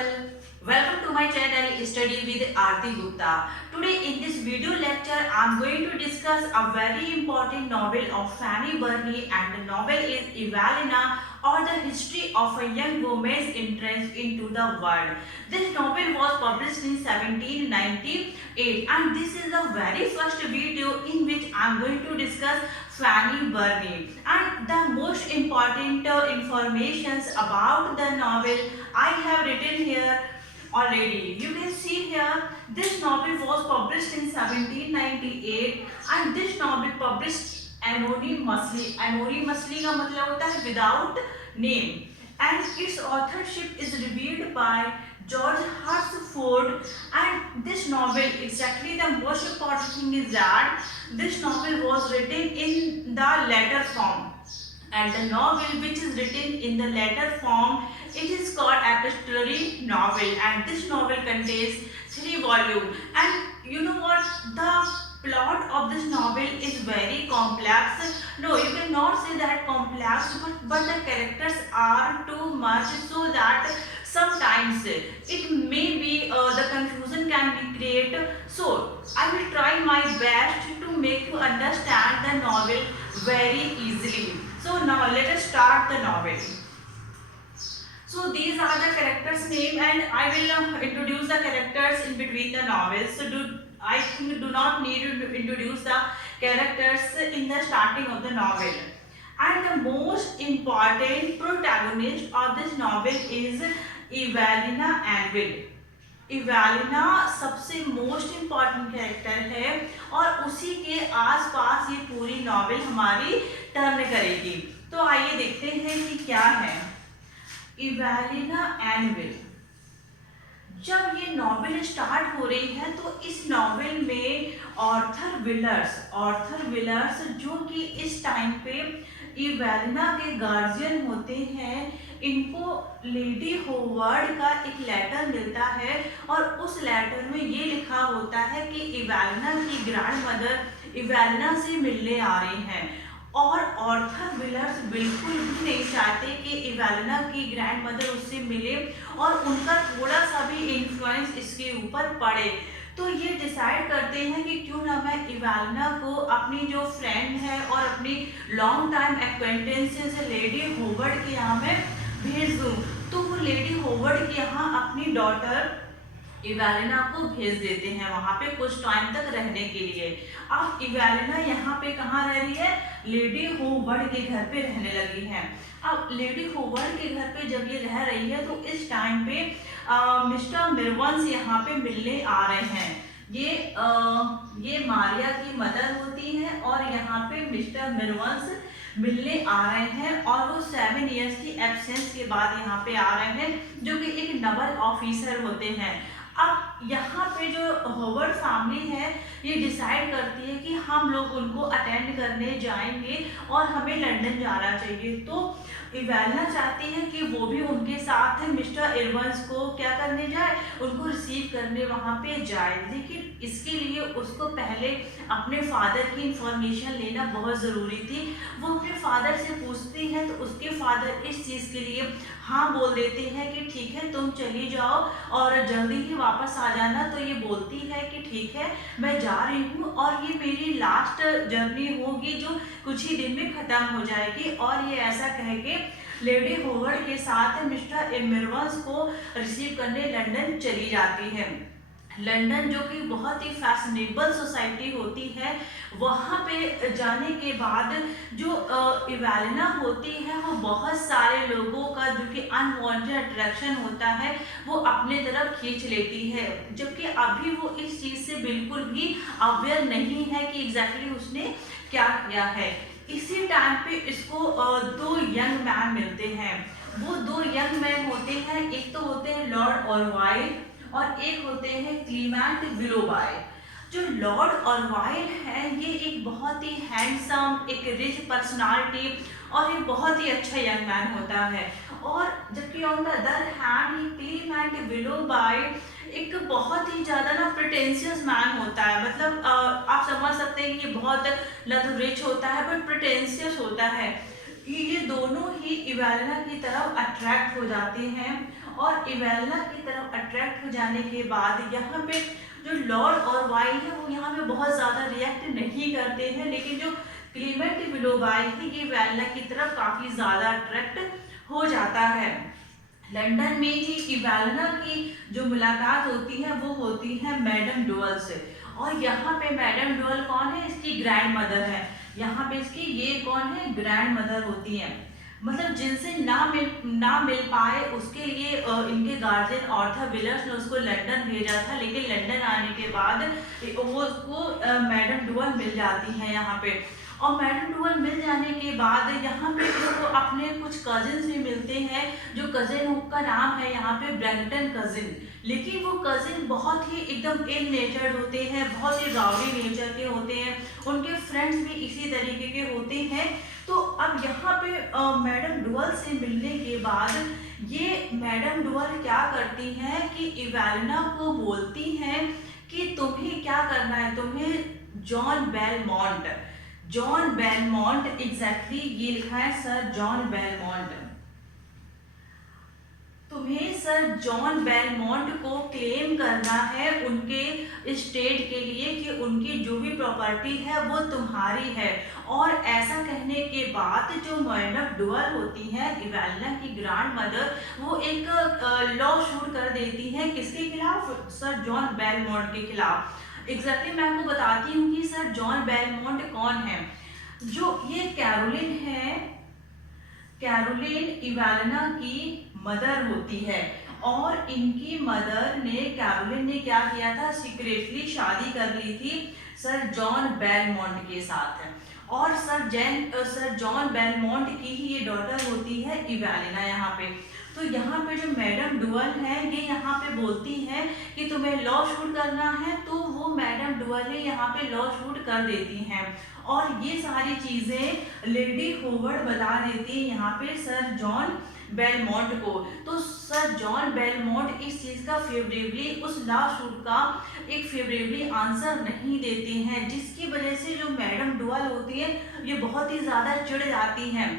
people, welcome to my channel Study with Aarti Gupta. Today in this video lecture I am going to discuss a very important novel of Fanny Burney, and the novel is Evelina, or the history of a young woman's entrance into the world. This novel was published in 1798 and this is the very first video in which I am going to discuss Fanny Burney, and the most important informations about the novel I have written here already. You can see here this novel was published in 1798 and this novel published anonymously. Anonymously का मतलब होता है without name, and its authorship is revealed by George Hursford. And this novel, exactly the most important thing is that this novel was written in the letter form, and the novel which is written in the letter form, it is called epistolary novel, and this novel contains 3 volumes. And you know what, the plot of this novel is very complex. No, you cannot say that complex, but the characters are too much, so that sometimes it may be the confusion can be created. So I will try my best to make you understand the novel very easily. So now let us start the novel. So these are the characters' name, and I will introduce the characters in between the novels. So I think do not need to introduce the characters in the starting of the novel. And the most important protagonist of this novel is Evelina Anvil. इवेलिना सबसे most important character है और उसी के आसपास ये पूरी novel हमारी turn करेगी. तो आइए देखते हैं कि क्या है इवेलिना एनविल. जब ये नॉवेल स्टार्ट हो रही है तो इस नॉवेल में ऑर्थर विलर्स जो कि इस टाइम पे इवेलिना के गार्जियन होते हैं, इनको लेडी होवर्ड का एक लेटर मिलता है और उस लेटर में ये लिखा होता है कि इवेलिना की ग्रैंड मदर इवेलिना से मिलने आ रही हैं. और ऑर्थर विलर्स बिल्कुल भी नहीं चाहते कि इवेलिना की ग्रैंड मदर उससे मिले और उनका थोड़ा सा भी इन्फ्लुएंस इसके ऊपर पड़े. तो ये डिसाइड करते हैं कि क्यों ना मैं इवेलिना को अपनी जो फ्रेंड है और अपनी लॉन्ग टाइम एक्वेंटेंसेस है लेडी होवर्ड के यहाँ मैं भेज दूँ. तो वो लेडी होवर्ड के यहाँ अपनी डॉटर इवेलिना को भेज देते हैं वहाँ पे कुछ टाइम तक रहने के लिए. अब इवेलिना यहाँ पे कहाँ रह रही है, लेडी होवर्ड के घर पे रहने लगी है. अब लेडी होवर्ड के घर पे जब ये रह रही है तो इस टाइम पे मिस्टर मिरवंस यहाँ पे मिलने आ रहे हैं. ये मारिया की मदर होती हैं और यहाँ पे मिस्टर मिरवंस मिलने आ रहे हैं और वो 7 इयर्स की एब्सेंस के बाद यहाँ पे आ रहे हैं, जो कि एक नवल ऑफिसर होते हैं. अब यहाँ पे जो होवर्ड फैमिली है ये डिसाइड करती है कि हम लोग उनको अटेंड करने जाएंगे और हमें लंदन जाना चाहिए. तो इवेलिना चाहती है कि वो भी उनके साथ मिस्टर इरवंस को क्या करने जाए, उनको रिसीव करने वहाँ पे जाए. लेकिन इसके लिए उसको पहले अपने फादर की इंफॉर्मेशन लेना बहुत ज़रूरी थी. वो अपने फादर से पूछती है तो उसके फादर इस चीज़ के लिए हाँ बोल देते हैं कि ठीक है तुम चली जाओ और जल्दी ही वापस आ जाना. तो ये बोलती है कि ठीक है मैं जा रही हूँ और ये मेरी लास्ट जर्नी होगी जो कुछ ही दिन में ख़त्म हो जाएगी. और ये ऐसा कह के लेडी होवर्ड के साथ मिस्टर मिरवंस को रिसीव करने लंदन चली जाती है. लंदन जो कि बहुत ही फैशनेबल सोसाइटी होती है, वहाँ पे जाने के बाद जो इवेलिना होती है वो बहुत सारे लोगों का जो कि अनवांटेड अट्रैक्शन होता है वो अपने तरफ खींच लेती है, जबकि अभी वो इस चीज़ से बिल्कुल भी अवेयर नहीं है कि एग्जैक्टली उसने क्या किया है. इसी टाइम पे इसको 2 यंग मैन मिलते हैं. वो 2 यंग मैन होते हैं, एक तो होते हैं लॉर्ड ऑरवाइल और एक होते हैं क्लीमेंट विलोबाई. जो लॉर्ड ऑरवाइल है ये एक बहुत ही हैंडसम, एक रिच पर्सनालिटी और एक बहुत ही अच्छा यंग मैन होता है. और जबकि on the other hand Clement Willoughby एक बहुत ही ज़्यादा ना प्रिटेंशियस मैन होता है. मतलब आप समझ सकते हैं कि ये बहुत रिच होता है बट प्रिटेंशियस होता है. ये दोनों ही इवेलिना की तरफ अट्रैक्ट हो जाते हैं और इवेलिना की तरफ अट्रैक्ट हो जाने के बाद यहाँ पे जो लॉर्ड और वाइल है वो यहाँ पे बहुत ज़्यादा रिएक्ट नहीं करते हैं, लेकिन जो क्लीमेंट विलोबाई है ये इवेलिना की तरफ काफ़ी ज़्यादा अट्रैक्ट हो जाता है। लंदन में ही इवेलिना की जो मुलाकात होती है वो होती है मैडम डुअल से, और यहाँ पे मैडम डुअल कौन है, इसकी ग्रैंड मदर है। यहाँ पे इसकी ये कौन है, ग्रैंड मदर होती है। मतलब जिनसे ना मिल पाए उसके लिए इनके गार्जियन ऑर्थर विलर्स ने उसको लंदन भेजा था, लेकिन लंदन आने के बाद वो उसको मैडम डुअल मिल जाती है यहाँ पे। और मैडम डुअल मिल जाने के बाद यहाँ पे उसको अपने कुछ कजिन्स भी मिलते हैं, जो कजिन का नाम है यहाँ पे ब्रैंगटन कजिन। लेकिन वो कजिन बहुत ही एकदम इल नेचर्ड होते हैं, बहुत ही राउडी नेचर के होते हैं, उनके फ्रेंड्स भी इसी तरीके के होते हैं। तो अब यहाँ पे मैडम डुअल से मिलने के बाद ये मैडम डुअल क्या करती हैं कि इवेलिना को बोलती हैं कि तुम्हें क्या करना है, तुम्हें जॉन बेलमोंट एग्जैक्टली ये लिखा है सर जॉन बेलमोंट, तुम्हें सर जॉन बेलमोंट को क्लेम करना है उनके स्टेट के लिए कि उनकी जो भी प्रॉपर्टी है वो तुम्हारी है। और ऐसा कहने के बाद जो मैडम डुअल होती है इवेलिना की ग्रैंड मदर, वो एक लॉ शूट कर देती है, किसके खिलाफ, सर जॉन बेलमोंट के खिलाफ। एग्जैक्टली मैं आपको बताती हूँ कि सर जॉन बेलमोंट कौन है। जो ये कैरोलिन है, कैरोलिन इवेलिना की मदर होती है, और इनकी मदर ने, कैरोलिन ने क्या किया था, सीक्रेटली शादी कर ली थी सर जॉन बेलमोंट के साथ। और सर जॉन बेलमोंट की ही ये डॉटर होती है इवेलिना यहाँ पे। तो यहाँ पे जो मैडम डुअल है ये यहाँ पे बोलती है कि तुम्हें लॉ शूट करना है, तो वो मैडम डुअल यहाँ पे लॉ शूट कर देती हैं। और ये सारी चीज़ें लेडी होवर्ड बता देती है यहाँ पे सर जॉन बेलमोंट को। तो सर जॉन बेलमोंट इस चीज़ का फेवरेबली, उस लॉ शूट का एक फेवरेबली आंसर नहीं देते हैं, जिसकी वजह से जो मैडम डुअल होती है ये बहुत ही ज़्यादा चिढ़ जाती हैं।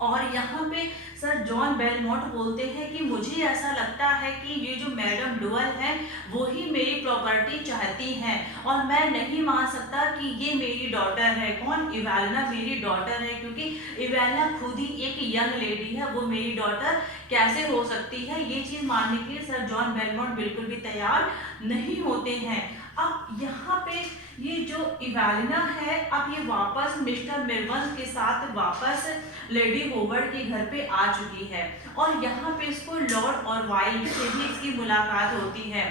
और यहाँ पे सर जॉन बेलमोंट बोलते हैं कि मुझे ऐसा लगता है कि ये जो मैडम डुअल है वो ही मेरी प्रॉपर्टी चाहती हैं, और मैं नहीं मान सकता कि ये मेरी डॉटर है। कौन, इवेलिना मेरी डॉटर है, क्योंकि इवेलिना खुद ही एक यंग लेडी है, वो मेरी डॉटर कैसे हो सकती है। ये चीज़ मानने के लिए सर जॉन बेलमोंट बिल्कुल भी तैयार नहीं होते हैं। अब यहाँ पे ये जो इवेलिना है, अब ये वापस मिस्टर मिरवंस के साथ वापस लेडी होवर्ड के घर पे आ चुकी है, और यहाँ पे इसको लॉर्ड और वाइल से भी इसकी मुलाकात होती है।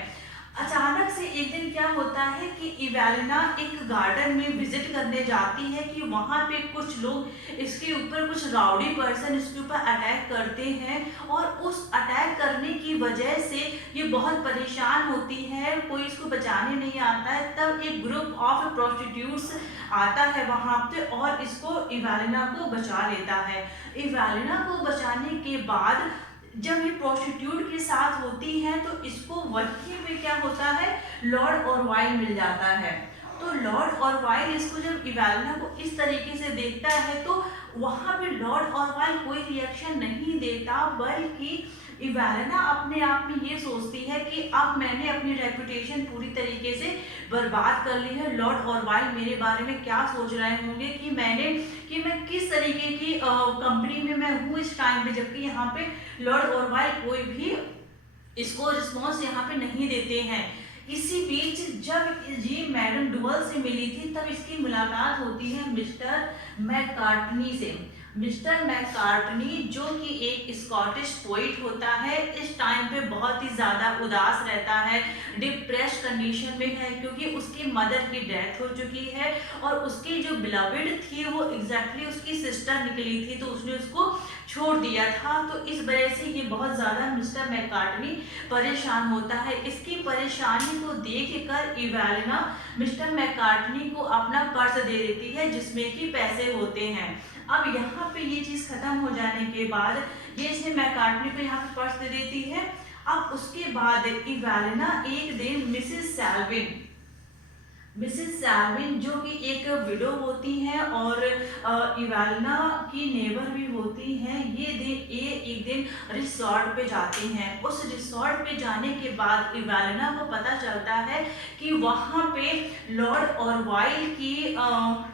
अचानक से एक दिन क्या होता है कि इवेलिना एक गार्डन में विजिट करने जाती है कि वहाँ पे कुछ लोग इसके ऊपर, कुछ राउडी पर्सन इसके ऊपर अटैक करते हैं, और उस अटैक करने की वजह से ये बहुत परेशान होती है, कोई इसको बचाने नहीं आता है। तब एक ग्रुप ऑफ प्रोस्टिट्यूट्स आता है वहाँ पे और इसको, इवेलिना को बचा लेता है। इवेलिना को बचाने के बाद जब ये प्रोस्टिट्यूट के साथ होती है तो इसको वहीं पे क्या होता है, लॉर्ड और वाइल मिल जाता है। तो लॉर्ड और वाइल इसको जब इवेलिना को इस तरीके से देखता है तो वहाँ पे लॉर्ड और वाइल कोई रिएक्शन नहीं देता, बल्कि इवेलिना अपने आप में ये सोचती है कि अब मैंने अपनी रेपुटेशन पूरी तरीके से बर्बाद कर ली है। लॉर्ड और वाइल मेरे बारे में क्या सोच रहे होंगे कि मैं किस तरीके की कंपनी में मैं हूँ इस टाइम पे, जबकि यहाँ पे लॉर्ड और वाइल कोई भी इसको रिस्पॉन्स यहाँ पे नहीं देते हैं। इसी बीच जब ये मैडम डुअल से मिली थी तब इसकी मुलाकात होती है मिस्टर मैककार्टनी से। मिस्टर मैककार्टनी जो कि एक स्कॉटिश पोइट होता है, इस टाइम पे बहुत ही ज़्यादा उदास रहता है, डिप्रेस कंडीशन में है, क्योंकि उसकी मदर की डेथ हो चुकी है और उसकी जो बिलवेड थी वो एग्जैक्टली उसकी सिस्टर निकली थी, तो उसने उसको छोड़ दिया था। तो इस वजह से ये बहुत ज़्यादा मिस्टर मैककार्टनी परेशान होता है। इसकी परेशानी को देखकर इवेलिना मिस्टर मैककार्टनी को अपना पर्स दे देती है जिसमें कि पैसे होते हैं। अब यहाँ पे ये चीज़ खत्म हो जाने के बाद ये इसने मैककार्टनी को यहाँ पे पर्स दे देती है। अब उसके बाद इवेलिना एक दिन मिसेस सैलविन जो कि एक विडो होती हैं और इवालिना की नेबर भी होती हैं, ये एक दिन रिसोर्ट पे जाती हैं। उस रिसोर्ट पे जाने के बाद इवालिना को पता चलता है कि वहाँ पे लॉर्ड ऑरवाइल की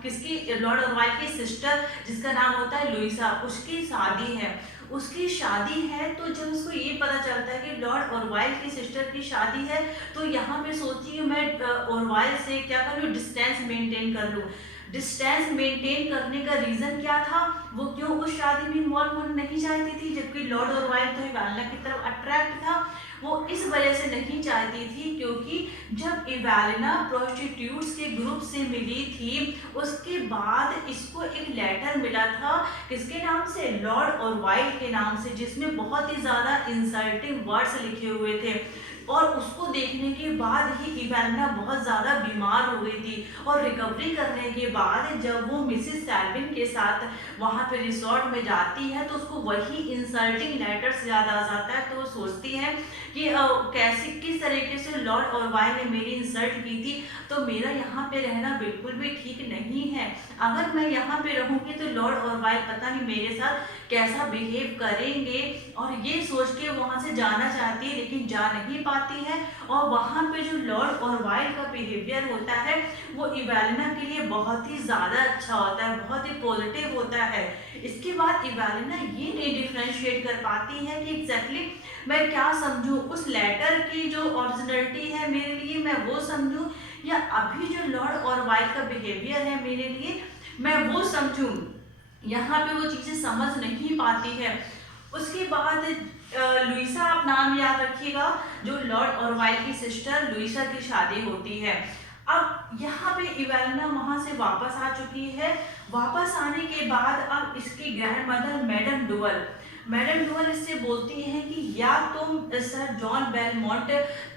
किसकी लॉर्ड ऑरवाइल की सिस्टर जिसका नाम होता है लुइसा, उसकी शादी है। उसकी शादी है तो जब उसको ये पता चलता है कि लॉर्ड ऑरवाइल की सिस्टर की शादी है, तो यहाँ पे सोचती हूँ मैं ऑरवाइल से क्या कर लूँ, डिस्टेंस मेंटेन कर लूँ। डिस्टेंस मेंटेन करने का रीजन क्या था, वो क्यों उस शादी में इन्वॉल्व होना नहीं चाहती थी, जबकि लॉर्ड ऑरवाइल तो इवालिना की तरफ अट्रैक्ट था। वो इस वजह से नहीं चाहती थी क्योंकि जब इवालिना प्रोस्टिट्यूट्स के ग्रुप से मिली थी, उसके बाद इसको एक लेटर मिला था किसके नाम से, लॉर्ड ऑरवाइल के नाम से, जिसमें बहुत ही ज्यादा इंसल्टिंग वर्ड्स लिखे हुए थे। और उसको देखने के बाद ही इवालिना बहुत ज़्यादा बीमार हो गई थी और रिकवरी करने के बाद जब वो मिसेस सैलविन के साथ वहाँ पे रिसोर्ट में जाती है तो उसको वही इंसल्टिंग लेटर्स याद आ जाता है। तो वो सोचती है कि कैसे किस तरीके से लॉर्ड ऑरवाइल ने मेरी इंसल्ट की थी, तो मेरा यहाँ पे रहना बिल्कुल भी ठीक नहीं है। अगर मैं यहाँ पे रहूँगी तो लॉर्ड ऑरवाइल पता नहीं मेरे साथ कैसा बिहेव करेंगे, और ये सोच के वहाँ से जाना चाहती है लेकिन जा नहीं पाती है। और वहाँ पे जो लॉर्ड ऑरवाइल का बिहेवियर होता है वो इवालिना के लिए बहुत ही ज़्यादा अच्छा होता है, बहुत ही पॉजिटिव होता है। इसके बाद इवालिना ये नहीं डिफ्रेंशिएट कर पाती है कि एग्जैक्टली मैं क्या समझूं, उस लेटर की जो ओरिजिनलिटी है मेरे लिए मैं वो समझूं, या अभी जो लॉर्ड ऑरवाइल का बिहेवियर है मेरे लिए मैं वो समझूं। यहाँ पे वो चीज़ें समझ नहीं पाती है। उसके बाद लुइसा, आप नाम याद रखिएगा, जो लॉर्ड ऑरवाइल की सिस्टर लुइसा की शादी होती है। अब यहाँ पे इवेलिना वहां से वापस आ चुकी है। वापस आने के बाद अब इसकी ग्रैंड मदर मैडम डुअल इससे बोलती हैं कि या तुम सर जॉन बेलमोंट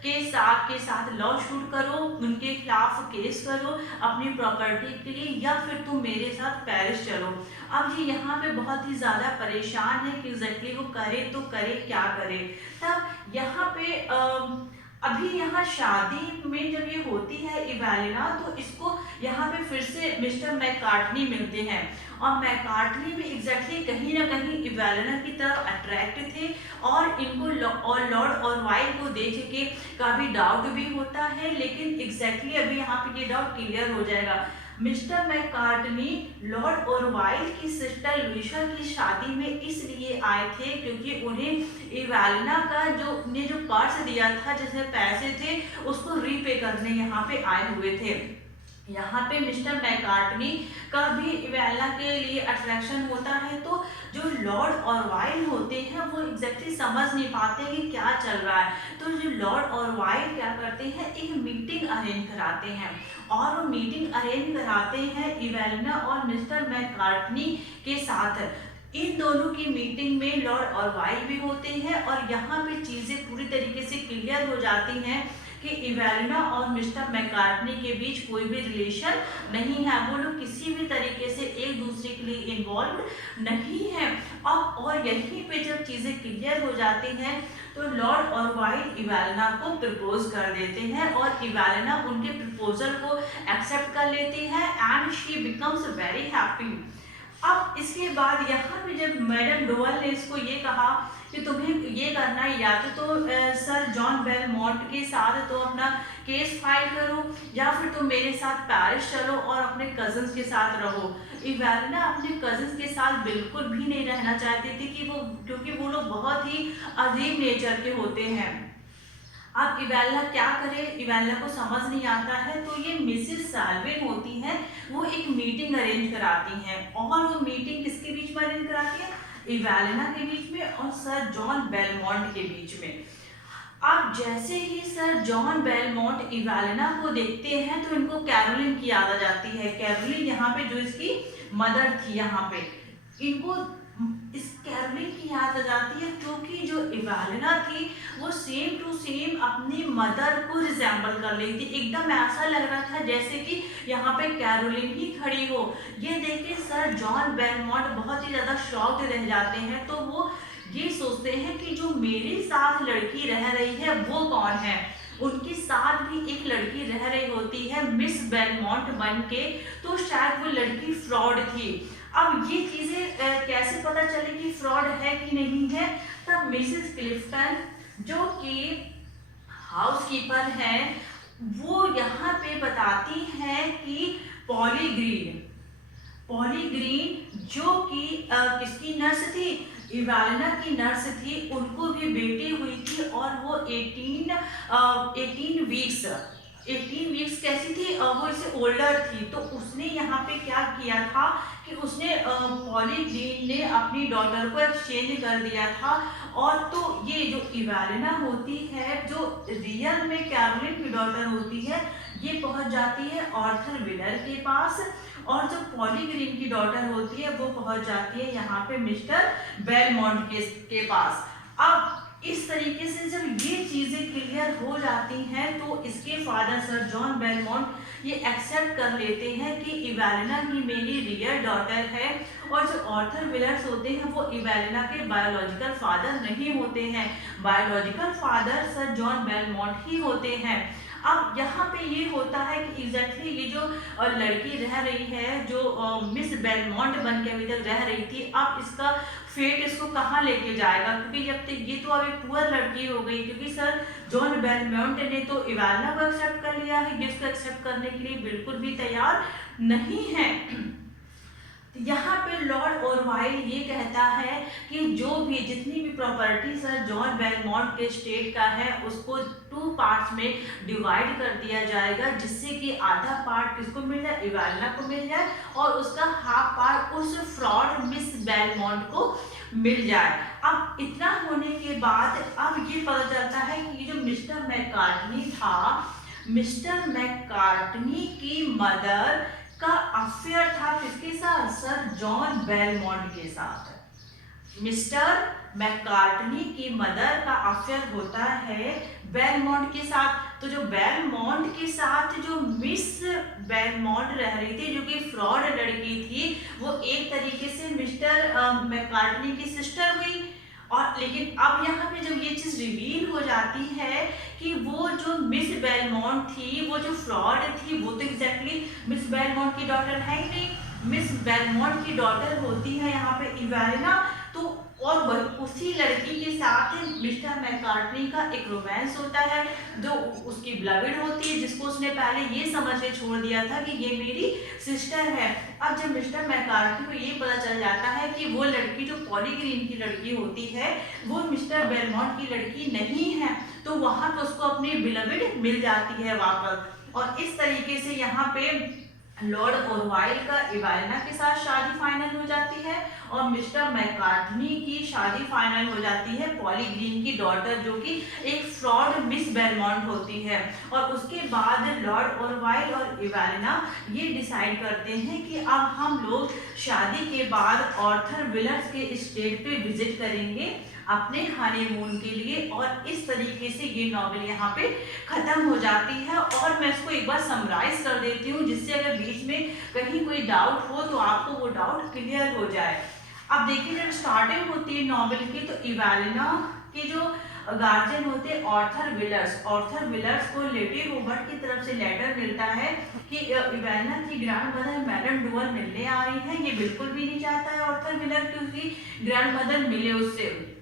के साथ लॉ शूट करो, उनके खिलाफ केस करो अपनी प्रॉपर्टी के लिए, या फिर तुम मेरे साथ पेरिस चलो। अब ये यहाँ पे बहुत ही ज़्यादा परेशान है कि एग्जैक्टली वो करे तो करे क्या करे। तब यहाँ पे अभी यहाँ शादी में जब ये होती है इवेलिना, तो इसको यहाँ पे फिर से मिस्टर मैकार्टनी मिलते हैं, और मैकार्टनी भी एग्जैक्टली कहीं ना कहीं इवेलिना की तरफ अट्रैक्ट थे, और इनको लॉर्ड ऑरवाइल को देख के काफ़ी डाउट भी होता है। लेकिन एग्जैक्टली अभी यहाँ पे ये डाउट क्लियर हो जाएगा। मिस्टर मैकार्टनी लॉर्ड ऑरवाइल की सिस्टर लुइसा की शादी में इसलिए आए थे क्योंकि उन्हें इवेलिना का जो पर्स दिया था जिसमें पैसे थे उसको रीपे करने यहाँ पे आए हुए थे। यहाँ पे मिस्टर मैकार्टनी का भी इवेलिना के लिए अट्रैक्शन होता है। तो जो लॉर्ड ऑरवाइल होते हैं वो एग्जैक्टली समझ नहीं पाते कि क्या चल रहा है। तो जो लॉर्ड ऑरवाइल क्या करते हैं, एक मीटिंग अरेंज कराते हैं, और वो मीटिंग अरेंज कराते हैं इवेलिना और मिस्टर मैकार्टनी के साथ। इन दोनों की मीटिंग में लॉर्ड ऑरवाइल भी होते हैं, और यहाँ पे चीज़ें पूरी तरीके से क्लियर हो जाती हैं कि इवेलिना और मिस्टर मैकार्टनी के बीच कोई भी रिलेशन नहीं है, वो लोग किसी भी तरीके से एक दूसरे के लिए इन्वॉल्व नहीं है। और यहीं पे जब चीज़ें क्लियर हो जाती हैं तो लॉर्ड ऑरवाइल इवेलिना को प्रपोज कर देते हैं, और इवेलिना उनके प्रपोजल को एक्सेप्ट कर लेती है, and she becomes very happy. अब इसके बाद यहाँ पे जब मैडम डोवल ने इसको ये कहा कि तुम्हें ये करना है, या तो सर जॉन बेलमोंट के साथ तो अपना केस फाइल करो, या फिर तुम मेरे साथ पेरिस चलो और अपने कजन्स के साथ रहो। इवेलिना अपने कजन्स के साथ बिल्कुल भी नहीं रहना चाहती थी क्योंकि वो लोग बहुत ही अजीब नेचर के होते हैं। अब इवेलिना क्या करे, इवेलिना को समझ नहीं आता है। तो ये मिसेस सैलविन होती हैं, वो एक मीटिंग अरेंज कराती हैं, और वो मीटिंग किसके बीच में अरेंज कराती है, इवेलिना के बीच में और सर जॉन बेलमोंट के बीच में। अब जैसे ही सर जॉन बेलमोंट इवेलिना को देखते हैं तो इनको कैरोलिन की याद आ जाती है। कैरोलिन यहाँ पे जो इसकी मदर थी, यहाँ पे इनको इस कैरोलिन की याद आ जाती है, क्योंकि जो इवेलिना थी वो सेम टू सेम अपनी मदर को रिजेंबल कर रही थी। एकदम ऐसा लग रहा था जैसे कि यहाँ पे कैरोलिन ही खड़ी हो। ये देख के सर जॉन बेलमोंट बहुत ही ज़्यादा शॉक्ड रह जाते हैं। तो वो ये सोचते हैं कि जो मेरे साथ लड़की रह रही है वो कौन है। उनके साथ भी एक लड़की रह रही होती है मिस बेलमोंट बन के, तो शायद वो लड़की फ्रॉड थी। अब ये चीजें कैसे पता चले कि फ्रॉड है कि नहीं है? तब मिसेस क्लिफ्टन जो कि हाउसकीपर है, वो यहाँ पे बताती है कि पॉली ग्रीन जो कि किसकी नर्स थी, इवालिना की नर्स थी, उनको भी बेटी हुई थी और वो 18 वीक्स कैसी थी, वो इससे ओल्डर थी। तो उसने यहाँ पे क्या किया था कि उसने पॉली ग्रीन ने अपनी डॉटर को एक्सचेंज कर दिया था। और तो ये जो इवालिना होती है, जो रियल में कैरोलिन की डॉटर होती है, ये पहुंच जाती है ऑर्थर विलर के पास, और जो पॉली ग्रीन की डॉटर होती है वो पहुंच जाती है यहाँ पे मिस्टर बेलमोंट के पास। अब इस तरीके से जब ये चीजें क्लियर हो जाती हैं तो इसके फादर सर जॉन बेलमोंट ये एक्सेप्ट कर लेते हैं कि इवेलिना ही मेरी रियल डॉटर है, और जो ऑर्थर विलर्स होते हैं वो इवेलिना के बायोलॉजिकल फादर नहीं होते हैं, biological father sir John Belmont ही होते हैं। अब यहाँ पे ये होता है कि एग्जैक्टली ये जो लड़की रह रही है, जो मिस बेलमोंट बन के अभी तक रह रही थी, अब इसका फेट इसको कहाँ लेके जाएगा, क्योंकि जब तक ये तो अब एक पुअर लड़की हो गई, क्योंकि सर जॉन बेलमोंट ने तो इवेलिना को एक्सेप्ट कर लिया है, जिसको एक्सेप्ट करने के लिए बिल्कुल भी तैयार नहीं है। यहाँ पे लॉर्ड ऑरवाइल ये कहता है कि जो भी जितनी भी प्रॉपर्टी सर जॉन बेलमोंट के स्टेट का है उसको 2 पार्ट्स में डिवाइड कर दिया जाएगा, जिससे कि आधा पार्ट किसको मिल जाए, इवेलिना को मिल जाए, और उसका हाफ पार्ट उस फ्रॉड मिस बेलमोंट को मिल जाए। अब इतना होने के बाद अब ये पता चलता है कि ये जो मिस्टर मैकार्टनी था, मिस्टर मैकार्टनी की मदर का अफेयर था किसके साथ, सर जॉन बेलमोंट के साथ। मिस्टर मैकार्टनी की मदर का अफेयर होता है बेलमोंट के साथ। तो जो बेलमोंट के साथ जो मिस बेलमोंट रह रही थी, जो कि फ्रॉड लड़की थी, वो एक तरीके से मिस्टर मैकार्टनी की सिस्टर हुई। और लेकिन अब यहाँ पे जब ये चीज रिवील हो जाती है कि वो जो मिस बेलमोंट थी, वो जो फ्रॉड थी, वो तो एग्जैक्टली मिस बेलमोंट की डॉटर है ही नहीं, मिस बेलमोंट की डॉटर होती है यहाँ पे इवेलिना। तो और उसी लड़की के साथ मिस्टर मैकार्टनी का एक रोमांस होता है, जो उसकी बिलवेड होती है, जिसको उसने पहले ये समझ के छोड़ दिया था कि ये मेरी सिस्टर है। अब जब मिस्टर मैकार्टनी को ये पता चल जाता है कि वो लड़की जो पॉली ग्रीन की लड़की होती है वो मिस्टर बेलमोंट की लड़की नहीं है, तो वहां पे उसको अपनी बिलवेड मिल जाती है वापस। और इस तरीके से यहाँ पे लॉर्ड ऑरवाइल का इवेलिना के साथ शादी फाइनल हो जाती है, और मिस्टर मैकार्टनी की शादी फाइनल हो जाती है पॉली ग्रीन की डॉटर, जो कि एक फ्रॉड मिस बेलमोंट होती है। और उसके बाद लॉर्ड ऑरवाइल और इवेलिना ये डिसाइड करते हैं कि अब हम लोग शादी के बाद ऑर्थर विलर्स के स्टेट पे विजिट करेंगे अपने हनीमून के लिए। और इस तरीके से ये नॉवेल यहाँ पे खत्म हो जाती है। और मैं इसको एक बार समराइज कर देती हूँ, जिससे अगर बीच में कहीं कोई डाउट हो तो आपको वो डाउट क्लियर हो जाए। अब देखिए, जब स्टार्टिंग होती है नॉवेल की, तो इवेलिना के जो गार्जियन होते हैं ऑर्थर विलर्स को लेडी हूबर्ट की तरफ से लेटर मिलता है कि इवेलिना की ग्रैंड मदर मैडम डुअल मिलने आ रही है। ये बिल्कुल भी नहीं चाहता है ऑर्थर विलर कि उसकी ग्रैंड मदर मिले उससे।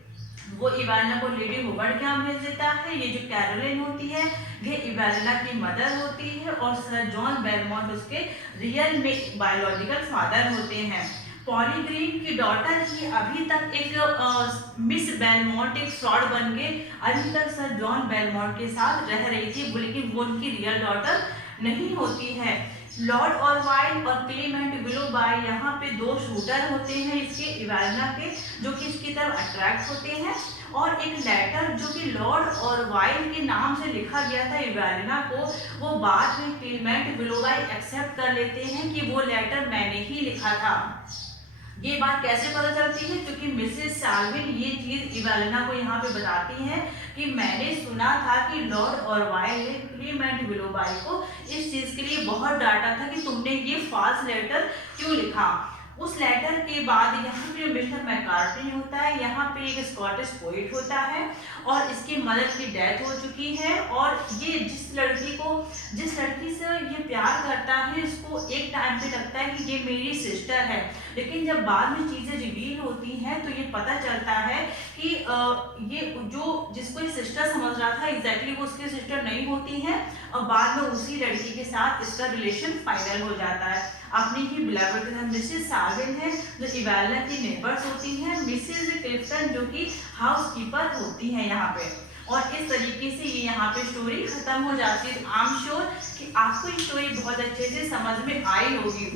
वो इवेलिना को लेडी हूबर्ट के यहाँ भेज देता है। ये जो कैरोलिन होती है ये इवेलिना की मदर होती है, और सर जॉन बेलमोंट उसके रियल में बायोलॉजिकल फादर होते हैं। पॉली ग्रीन की डॉटर ही अभी तक एक मिस बेलमोंट एक फ्रॉड बन के अभी तक सर जॉन बेलमोंट के साथ रह रही थी, लेकिन वो उनकी रियल डॉटर नहीं होती है। लॉर्ड ऑरवाइल और क्लेमेंट विलोबाई यहाँ पे 2 शूटर होते हैं इसके इवेलिना के, जो कि इसकी तरफ अट्रैक्ट होते हैं। और एक लेटर जो कि लॉर्ड ऑरवाइल के नाम से लिखा गया था इवेलिना को, वो बाद में क्लेमेंट विलोबाई एक्सेप्ट कर लेते हैं कि वो लेटर मैंने ही लिखा था। ये बात कैसे पता चलती है, क्योंकि मिसेस साल्विन ये चीज इवेलिना को यहाँ पे बताती हैं कि मैंने सुना था कि लॉर्ड ऑरवाइल ने क्लेमेंट विलोबाई को इस चीज के लिए बहुत डांटा था कि तुमने ये फॉल्स लेटर क्यों लिखा। उस लेटर के बाद यहाँ पे मिस्टर मैकार्टनी होता है, यहाँ पे एक स्कॉटिश पोइट होता है और इसकी मदर की डेथ हो चुकी है। और ये जिस लड़की से ये प्यार करता है, इसको एक टाइम पे लगता है कि ये मेरी सिस्टर है, लेकिन जब बाद में चीजें रिवील होती हैं तो ये पता चलता है कि ये जो जिसको ये सिस्टर समझ रहा था एग्जैक्टली वो उसकी सिस्टर नहीं होती है, और बाद में उसी लड़की के साथ इसका रिलेशन फाइनल हो जाता है। अपनी ही बिलवड मिसेस सार्वेन है जो इवेलिना की नेबर्स होती हैं, मिसेस क्लिफ्टन जो कि हाउसकीपर होती हैं यहाँ पे। और इस तरीके से ये यहाँ पे स्टोरी खत्म हो जाती है। आई एम श्योर कि आपको ये स्टोरी बहुत अच्छे से समझ में आई होगी।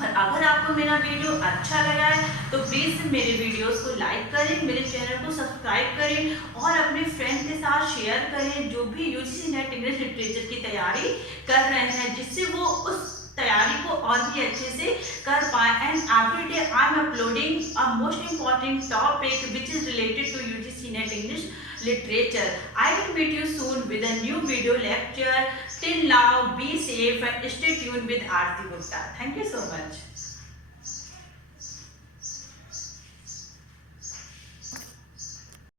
और अगर आपको मेरा वीडियो अच्छा लगा है तो प्लीज़ मेरे वीडियोस को लाइक करें, मेरे चैनल को सब्सक्राइब करें और अपने फ्रेंड के साथ शेयर करें जो भी यूजीसी नेट इंग्लिश लिटरेचर की तैयारी कर रहे हैं, जिससे वो उस तैयारी को और भी अच्छे से कर पाए। And every day I am uploading a most important topic which is related to UGC NET English literature. I will meet you soon with a new video lecture. Till now, be safe and stay tuned with Aarti Gupta. Thank you so much.